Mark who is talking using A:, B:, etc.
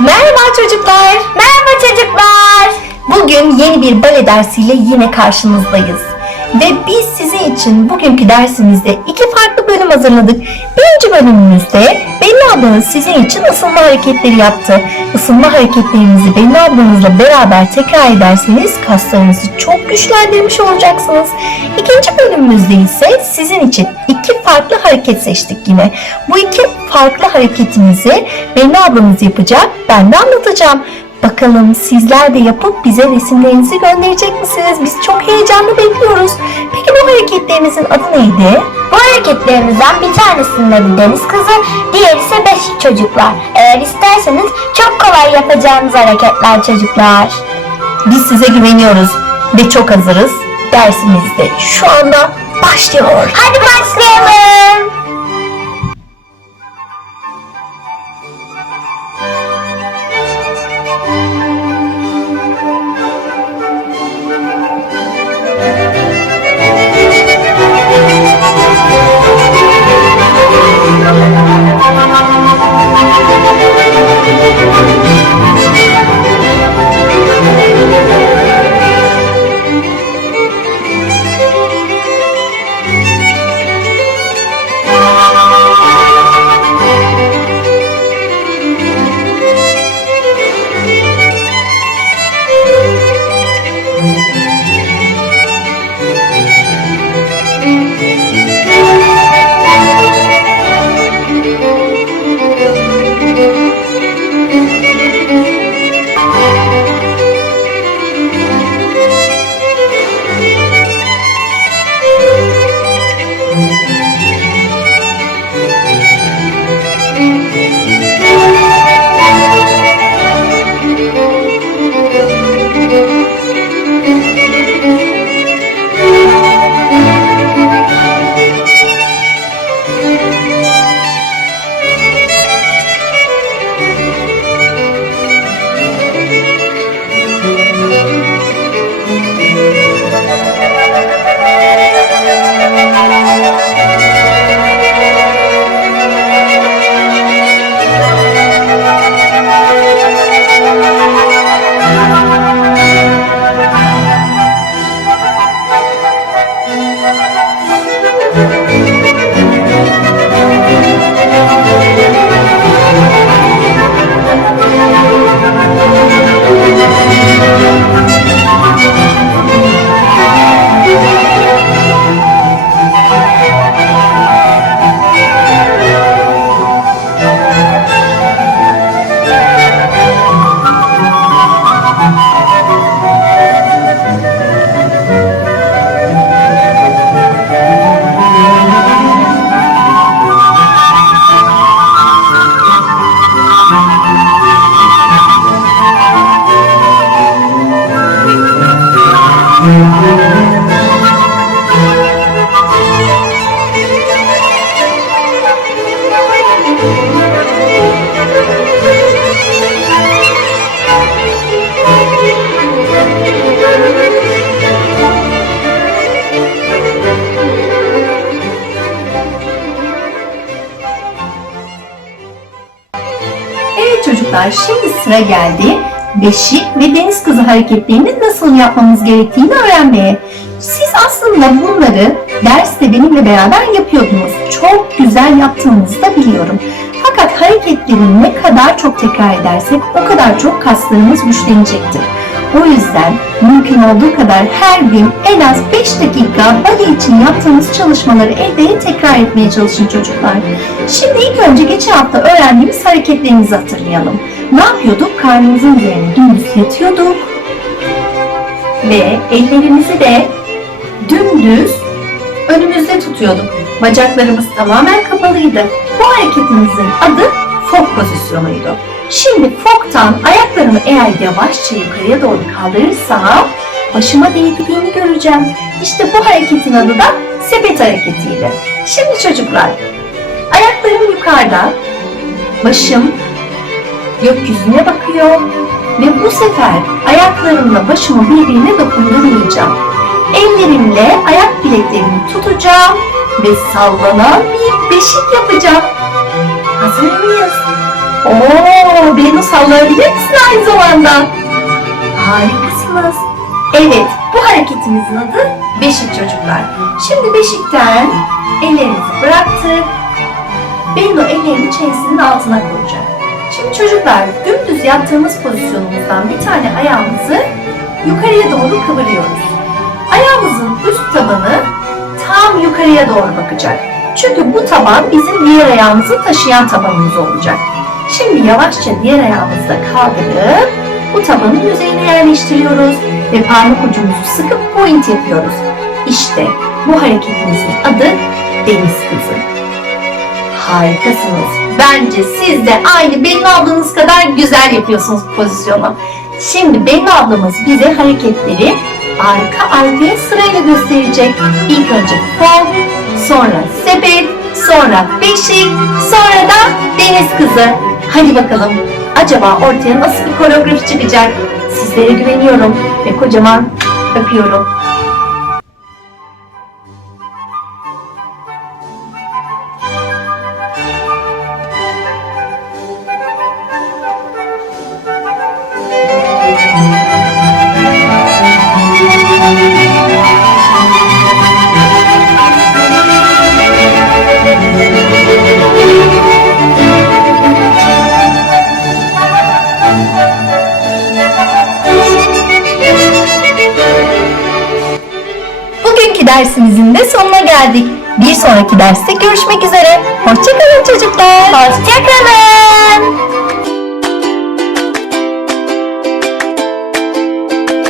A: Merhaba çocuklar.
B: Merhaba çocuklar.
A: Bugün yeni bir bale dersiyle yine karşınızdayız. Ve biz sizin için bugünkü dersimizde iki farklı bölüm hazırladık. Birinci bölümümüzde Belli ablanız sizin için ısınma hareketleri yaptı. Isınma hareketlerinizi Belli ablanızla beraber tekrar ederseniz kaslarınızı çok güçlendirmiş olacaksınız. İkinci bölümümüzde ise sizin için iki farklı hareket seçtik yine. Bu iki farklı hareketimizi Belli ablanız yapacak, ben de anlatacağım. Bakalım sizler de yapıp bize resimlerinizi gönderecek misiniz? Biz çok heyecanlı bekliyoruz. Peki bu hareketlerinizin adı neydi?
B: Bu hareketlerimizden bir tanesinin adı deniz kızı, diğeri ise beş çocuklar. Eğer isterseniz çok kolay yapacağınız hareketler çocuklar.
A: Biz size güveniyoruz ve çok hazırız. Dersimiz de şu anda başlıyor.
B: Hadi başlayalım.
A: Çocuklar şimdi sıra geldi. Beşik ve deniz kızı hareketlerini nasıl yapmamız gerektiğini öğrenmeye. Siz aslında bunları derste benimle beraber yapıyordunuz. Çok güzel yaptığınızı da biliyorum. Fakat hareketleri ne kadar çok tekrar edersek o kadar çok kaslarımız güçlenecektir. O yüzden mümkün olduğu kadar her gün en az 5 dakika body için yaptığımız çalışmaları evde tekrar etmeye çalışın çocuklar. Şimdi ilk önce geçen hafta öğrendiğimiz hareketlerimizi hatırlayalım. Ne yapıyorduk? Karnımızın üzerine dümdüz yatıyorduk ve ellerimizi de dümdüz önümüzde tutuyorduk. Bacaklarımız tamamen kapalıydı. Bu hareketimizin adı fok pozisyonuydu. Şimdi foktan ayaklarımı eğer yavaşça yukarıya doğru kaldırırsam başıma değdiğini göreceğim. İşte bu hareketin adı da sepet hareketiydi. Şimdi çocuklar ayaklarım yukarıda, başım gökyüzüne bakıyor ve bu sefer ayaklarımla başımı birbirine dokundurmayacağım. Ellerimle ayak bileklerimi tutacağım ve sallanan bir beşik yapacağım. Hazır mıyız? Oo, beni sallayabilir misin aynı zamanda? Harikasınız. Evet, bu hareketimizin adı beşik çocuklar. Şimdi beşikten ellerinizi bıraktık. Benno ellerini çenesinin altına koyacak. Şimdi çocuklar dümdüz yattığımız pozisyonumuzdan bir tane ayağımızı yukarıya doğru kıvırıyoruz. Ayağımızın üst tabanı tam yukarıya doğru bakacak. Çünkü bu taban bizim diğer ayağımızı taşıyan tabanımız olacak. Şimdi yavaşça diğer ayağımızı da kaldırıp bu tabanın yüzeyine yerleştiriyoruz ve parmak ucumuzu sıkıp point yapıyoruz. İşte bu hareketimizin adı deniz kızı. Harikasınız. Bence siz de aynı Bennu ablanız kadar güzel yapıyorsunuz bu pozisyonu. Şimdi Bennu ablamız bize hareketleri arka arkaya sırayla gösterecek. İlk önce kol, sonra sepet, sonra beşik, sonra da deniz kızı. Hadi bakalım. Acaba ortaya nasıl bir koreografi çıkacak? Sizlere güveniyorum ve kocaman öpüyorum. Bugünkü dersimizin de sonuna geldik. Bir sonraki derste görüşmek üzere. Hoşçakalın çocuklar.
B: Hoşçakalın.